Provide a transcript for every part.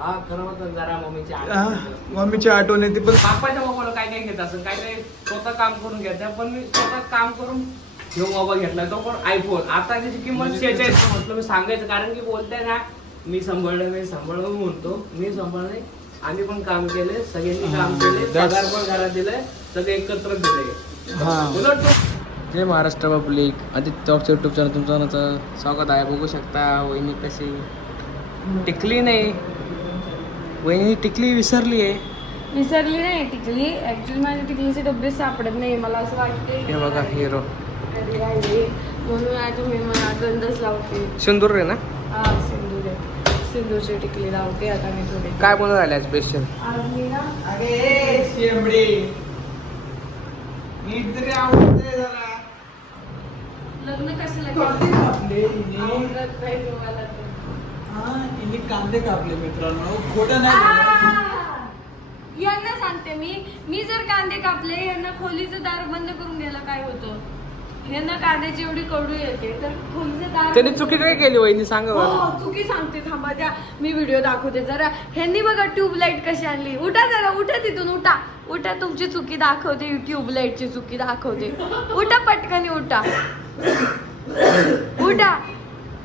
हा खरं होतं जरा मम्मीची हा, आठवण येते. मम्मीची आठवण येते पण बापाच्या मोबाईल काय काय घेत असं काय काय स्वतः काम करून घेत पण मी स्वतः काम करून ह्यो मोबाईल घेतला तो पण आयफोन आता त्याची किंमत शेहेचाळीस म्हटलं मी सांगायचं कारण की बोलताय ना मी सांभाळलं मी सांभाळलं मी म्हणतो मी सांभाळले आम्ही पण काम केले सगळ्यांनी काम हा, केले that's- पगार पण घरात दिले सगळे एकत्र दिले हा. उलट तो- जय Maharashtra public. Aditya talks YouTube channel तुमचं स्वागत आहे बघू शकता वहिनी कशी? टिकली नाही. वहिनी टिकली विसरली आहे. विसरली नाही टिकली. ऍक्च्युली माझ्या टिकलीचे डबे सापडत नाही. मला असं वाटते हे बघा हिरो कधी राहिले. म्हणून आज मी मला गंधच लावते. सिंदूर रे ना? हा सिंदूर आहे. सिंदूरची टिकली लावते. आता मी थोडी काय बनवून राहिले स्पेशल आज मी ना अरे शेंबडे. नीट तरी आवडते जरा. लग्न. आवडत नाही तुम्हाला तर. हा, कांदे कापले मित्रांनो. खोटं नाही बोलत. यांना सांगते मी. मी जर कांदे कापले यांना खोलीचं दार बंद करून गेलं काय होतं? यांना कांद्याची एवढी कडू येते तर खोलीचं दार त्यांनी चुकी काय केली वहिनी? सांगा बरं. हो चुकी सांगते. थांबा त्या मी व्हिडिओ दाखवते जरा. ह्यांनी बघा ट्यूबलाईट कशी आणली. उठा जरा उठा तिथून उठा. उठा तुमची चुकी दाखवते. ट्यूबलाईटची चुकी दाखवते. उठा पटकन उठा. उठा.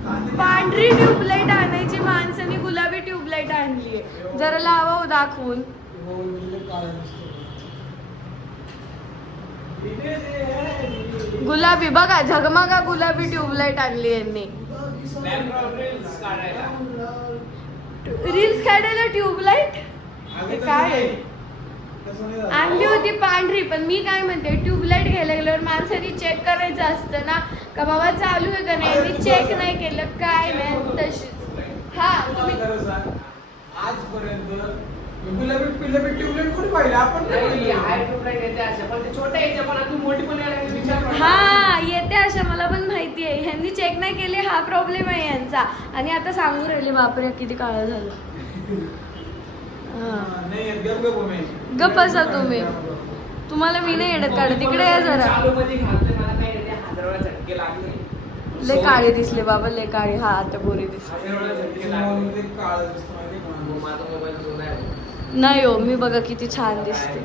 पांढरी ट्यूबलाईट आणायची माणसाने गुलाबी ट्यूबलाईट आणली जरा लावा दाखवून. आहे, गुलाबी बघा झगमगा गुलाबी ट्यूबलाईट आणली यांनी. रील्स काढायला. ट्यूबलाईट? काय? झालं. आणली होती पांढरी पण मी काय म्हणते ट्यूबलाईट घ्यायला गेल्यावर माणसाने चेक करायचं असतं ना. का बाबा चालू आहे का नाही? मी चेक नाही केलं काय नाही तशीच. हा तुम्ही आजपर्यंत गुलाबी पिलाबी ट्यूबलाईट कोणी पाहिलं? आपण. हा येते अशा मला पण माहिती आहे. ह्यांनी चेक नाही केले हा प्रॉब्लेम आहे यांचा आणि आता सांगू राहिले बापरे किती काळ झालं. गप्प बसा तुम्ही. तुम्हाला मी नाही येडत काढ तिकडे या जरा. चालू मध्ये घातलं, मला काय येते, हादरवला झटके लागले. लय काळे दिसले बाबा लय काळे. हा आता गोरे दिसले. आहे? हो, आहे. नाही हो. मी बघा किती छान दिसते.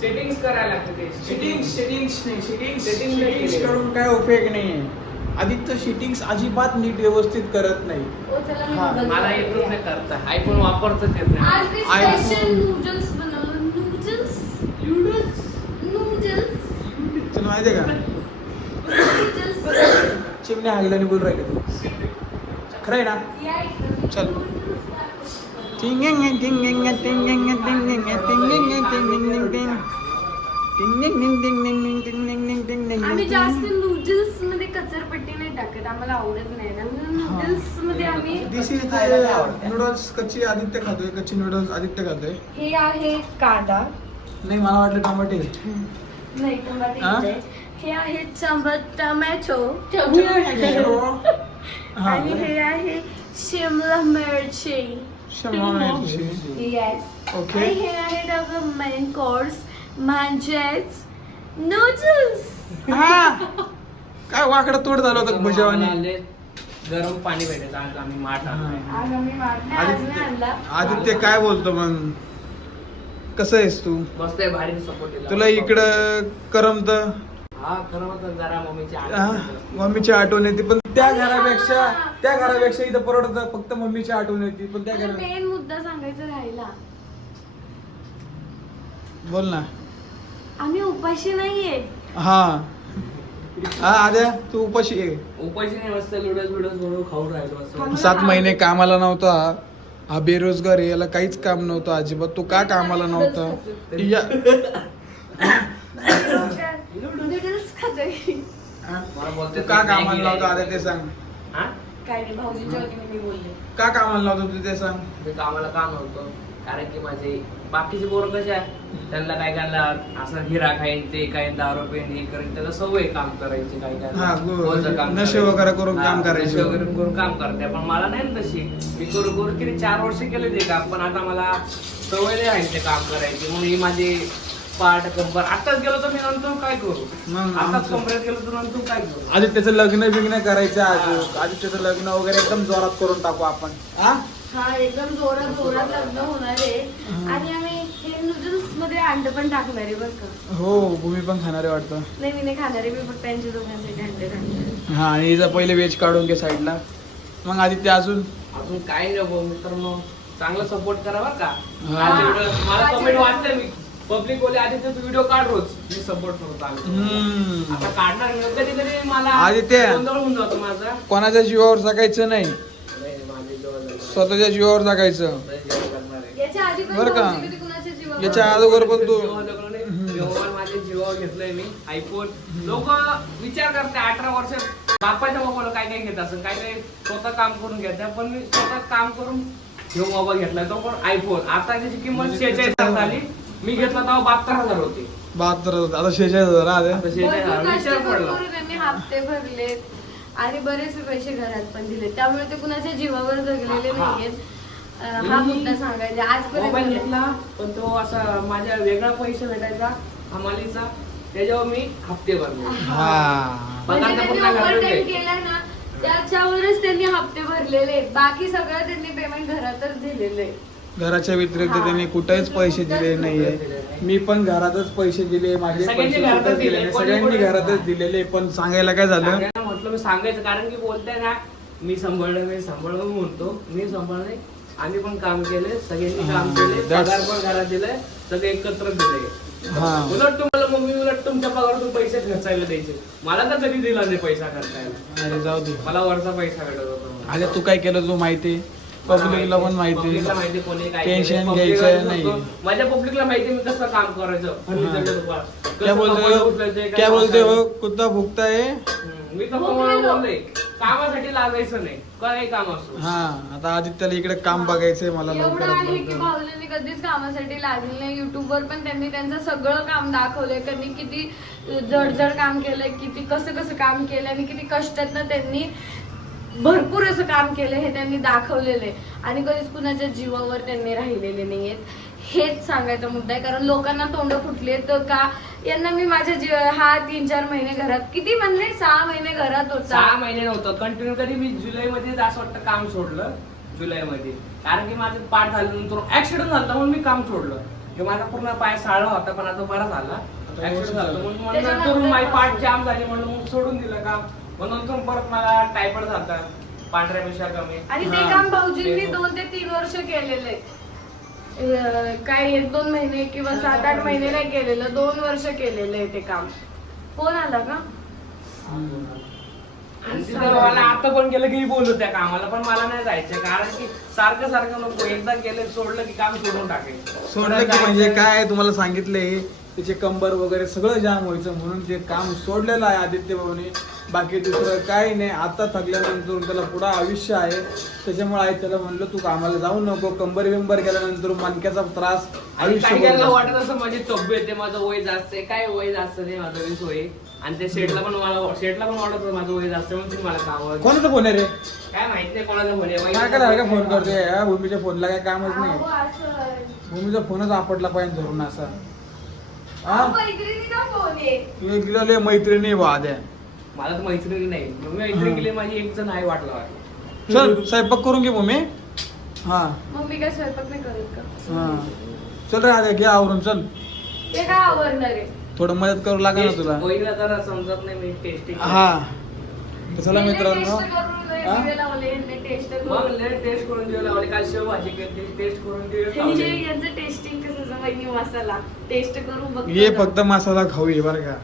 सेटिंग्स करायला लागते Settings, settings नाही, नाही settings केले. करून काय उपयोग नाहीये. आदित्य शिटिंग्स अजिबात नीट व्यवस्थित करत नाही ओ, चला मी हा, मला येतच नाही करता आयफोन वापरतच येत नाही आज मी iPhone. स्पेशल नूडल्स बनवलं नूडल्स नूडल्स नूडल्स तुला माहितीये का नूडल्स चिमण्या हागल्याने बोल राहिले तू खरं आहे ना या इकडं. चल. टिंगिंग, टिंगिंग, टिंगिंग, टिंगिंग, टिंगिंग, टिंगिंग, टिंग. टिंगिंग, टिंग, टिंग, टिंग, टिंग, टिंग, टिंग, टिंग, आम्ही टिंग. जास्त नूडल्स कचरपट्टी नाही टाकत आम्हाला आवडत नाही. ना नूडल्समध्ये आम्ही दिस इज नूडल्स कच्ची आदित्य खातोय कच्ची नूडल्स आदित्य खातोय. हे आहे कांदा. नाही मला वाटलं टमाटे. नाही टमाटे हा? आहे. हे आहे चंबत टमॅटो. हा. आणि हे आहे शिमला मिरची. शिमला मिरची. येस ओके आणि हे आहे त्याचं मेन कोर्स म्हणजेच नूडल्स हा. काय वाकडं तोड झालं होतं भुजावानी? गरम पाणी भेटायचं. आज आम्ही माठ आणलोय. आज आम्ही वाटणे आज नाही आदित्य आणला आदित्य काय बोलतो मग? कसं आहेस तू? मस्त आहे भारी सपोर्ट तुला इकडं करमत? हा खरं होतं जरा मम्मीची आठवण येते. मम्मीची आठवण येते पण त्या घरापेक्षा त्या घरापेक्षा इथं परवडत फक्त मम्मीची आठवण येते पण त्या घरात मेन मुद्दा सांगायचा राहिला. बोल ना. आम्ही उपाशी नाहीये. हा. हा आद्या तू उपाशी आहे उपाशी नाही मस्त लुडस बिडस बनवून खाऊन राहिलो असं. सात महिने कामाला नव्हता. हा बेरोजगार आहे याला काहीच काम नव्हतं अजिबात. तू का कामाला नव्हता? या. नूडल्स खातोय. हा? मला बोलते तू का कामाला नव्हता आद्या ते सांग. हा? काय नाही भाऊजीच्या वतीने मी बोलले. का कामाला नव्हतं तू ते सांग. मी कामाला काम नव्हतं? कारण की माझे बाकीचे पोरं कसे आहे त्यांना काय काय असं हिरा खाईन ते काय दारू पेन हे करेन त्याला सवय काम करायची काय हा, काय गो- काम नशे. वगैरे करून काम करायचे. वगैरे करून काम करते पण मला नाही ना तशी. मी करू करू किती चार वर्ष केले ते काम पण आता मला सवय नाही आहे ते काम करायची. म्हणून ही माझी पाठ कंबर. आताच गेलो तर मी नंतर काय करू? मग आताच आमचं- कंपनीत गेलो तर नंतर काय करू? आदित्यचं लग्न बिग्न करायचं आज आदित्यचं लग्न वगैरे एकदम जोरात करून टाकू आपण. हा हा एकदम जोरात जोरात लग्न होणार आहे. आणि आम्ही हे नूडल्समध्ये अंड पण टाकणार आहे बरं का हो भूमी पण खाणार आहे वाटतं नाही मी नाही खाणार आहे मी फक्त त्यांच्या दोघांसाठी अंडे टाकणार. हा आणि हिचं पहिले वेज काढून घे साईडला मग आदित्य अजून अजून काय नाही भाऊ मित्रांनो चांगला सपोर्ट करा बरं का हा. मला. कमेंट वाचते मी पब्लिक बोले आधी तू व्हिडिओ काढ रोज मी सपोर्ट करतो आम्ही. हम्म. आता काढणार कधी कधी मला आदित्य. गोंधळ होऊन जातो माझा कोणाच्या जीवावर जगायचं नाही स्वतःच्या जीवावर जगायचं. बरं का? याच्या अगोदर पण तू माझ्या जीवावर घेतलंय मी. आयफोन लोक विचार करते अठरा वर्ष बापाच्या मोबाईल काय काय घेत असं काय काय स्वतः काम करून घेतात पण मी स्वतः काम करून ह्यो मोबाईल घेतलाय तो पण आयफोन आता त्याची किंमत म्हणजे शेहेचाळीस हजार झाली मी घेतला तेव्हा बहात्तर हजार होती. बहात्तर आता शेहेचाळीस हजार आले. शेहेचाळीस हजार विचार पडला. हप्ते भरलेत. आणि बरेचसे पैसे घरात पण दिले. त्यामुळे ते कुणाच्या जीवावर जगलेले. नाहीयेत. हा मुद्दा सांगायचा. मोबाईल आजपर्यंत घेतला पण तो असा माझ्या वेगळा पैसे भेटायचा हमालीचा. त्याच्यावर मी हप्ते भरले. हा. म्हणजे. केलाय ना त्याच्यावरच त्यांनी हप्ते भरलेले बाकी सगळं त्यांनी पेमेंट घरातच दिलेलं आहे घराच्या व्यतिरिक्त हा. त्यांनी कुठेच पैसे दिले नाहीये. मी पण घरातच पैसे दिले माझे सगळ्यांनी पैसे दिले सगळ्यांनी घरातच दिलेले पण सांगायला काय झालं? म्हटलं मी सांगायचं कारण की बोलताय ना मी सांभाळलं मी सांभाळलं मी म्हणतो मी सांभाळले आम्ही पण काम केले सगळ्यांनी काम केले पगार पण घरात दिलाय सगळे एकत्र दिले उलट तुम्हाला मम्मी उलट तुमच्या पगारातून पैसे खर्चायला द्यायचे. मला तर कधी दिला नाही पैसा खर्चायला. अरे जाऊ दे. मला वरचा पैसा भेटत होता अरे तू काय केलं तू माहिती पब्लिकला पण माहिती काय टेन्शन घ्यायचं नाही. माझ्या पब्लिकला माहिती मी कसं काम करायचं. क्या हो? काय क्या बोलते हो? करायचं. कुत्ता भुकता है हम्म, मी तर. तुम्हाला बोलले कामासाठी लागायचं नाही. काही काम असो. हा आता आदित्यला इकडे काम बघायचंय मला एवढं लवकरात आहे की लवकर भाऊजींनी कधीच कामासाठी लागले नाही. युट्यूब वर पण त्यांनी त्यांचं सगळं काम दाखवलंय. त्यांनी किती जड काम केलंय किती कसं कसं काम केलंय आणि किती कष्टातनं त्यांनी भरपूर असं काम केलं हे त्यांनी दाखवलेलं आहे आणि कधीच कुणाच्या जीवावर त्यांनी राहिलेले नाहीयेत. हेच सांगायचा मुद्दा आहे. कारण लोकांना तोंड फुटले तर का? यांना मी माझ्या जीव हा तीन चार महिने घरात किती म्हणले सहा महिने घरात होता. सहा महिने नव्हतं. कंटिन्यू कधी मी जुलै मध्ये असं वाटतं काम सोडलं. जुलै मध्ये कारण की माझं पाठ झाल्यानंतर ऍक्सिडेंट झाला म्हणून मी काम सोडलं. की माझा पूर्ण पाय साळला होता पण आता बरा झाला. ऍक्सिडेंट झाला. म्हणून मग त्याच्यानंतर नंतर माझी पाठ जाम झाली म्हणून मग सोडून दिलं काम. मग नंतर परत मला टायफॉइड झाला पांढऱ्यापेक्षा कमी. आणि ते हा. काम भाऊजींनी दोन ते तीन वर्ष केलेले. काय एक दोन महिने किंवा सात आठ महिने नाही केलेलं दोन वर्ष केलेलं आहे ते काम. फोन आला का? आणि तिथं मला आता पण केलं की बोलू त्या कामाला पण मला नाही जायचं कारण की सारखं सारखं नको. एकदा केलं सोडलं की काम सोडून टाकेल सोडलं की म्हणजे काय? तुम्हाला सांगितले त्याचे कंबर वगैरे सगळं जाम व्हायचं म्हणून ते काम सोडलेलं आहे आदित्य भाऊने. बाकी दुसरं काही नाही. आता थकल्यानंतर त्याला पुढं आयुष्य आहे. त्याच्यामुळे आई त्याला म्हणलं तू कामाला जाऊ नको. कंबर बिंबर गेल्यानंतर मणक्याचा त्रास आणि आयुष्य वाटत असं माझी तब्येत आहे माझं वय जास्त आहे. काय वय जास्त नाही माझं वीस वय? आहे. आणि त्या शेटला पण मला शेटला पण वाटत होतं माझं वय जास्त आहे, म्हणून तुम्ही मला कामावर कोणाचा फोन आहे रे? काय माहीत नाही कोणाचा म्हणे काय काय का फोन करतोय? या भूमीच्या फोनला काय कामच नाही. भूमीचा फोनच आपटला पाहिजे धरून असा. हा? अहो, मैत्रिणीचा फोन आहे तू एक दिला लय मैत्रिणी वाद्या मला तर मैत्रिणी नाही. मग मी मैत्रिणी गेली माझी एक जण आहे वाटला चल स्वयंपाक करून घे भूमी हा. मग मी काय स्वयंपाक नाही करत का? हा. चल रे आद्या घे आवरून चल. ते काय आवडणार आहे? थोडं मदत करू लागेल ना तुला? जरा समजत नाही मी टेस्टिंग. हा. चला यांनी मित्रांनो टेस्ट करून लय हा? टेस्ट मग करून. लय टेस्ट करून देऊ लावले काल शेव भाजी केली टेस्ट करून. यांचं टेस्टिंग कसं मसाला टेस्ट करून ये. फक्त मसाला खाऊ ये बरं का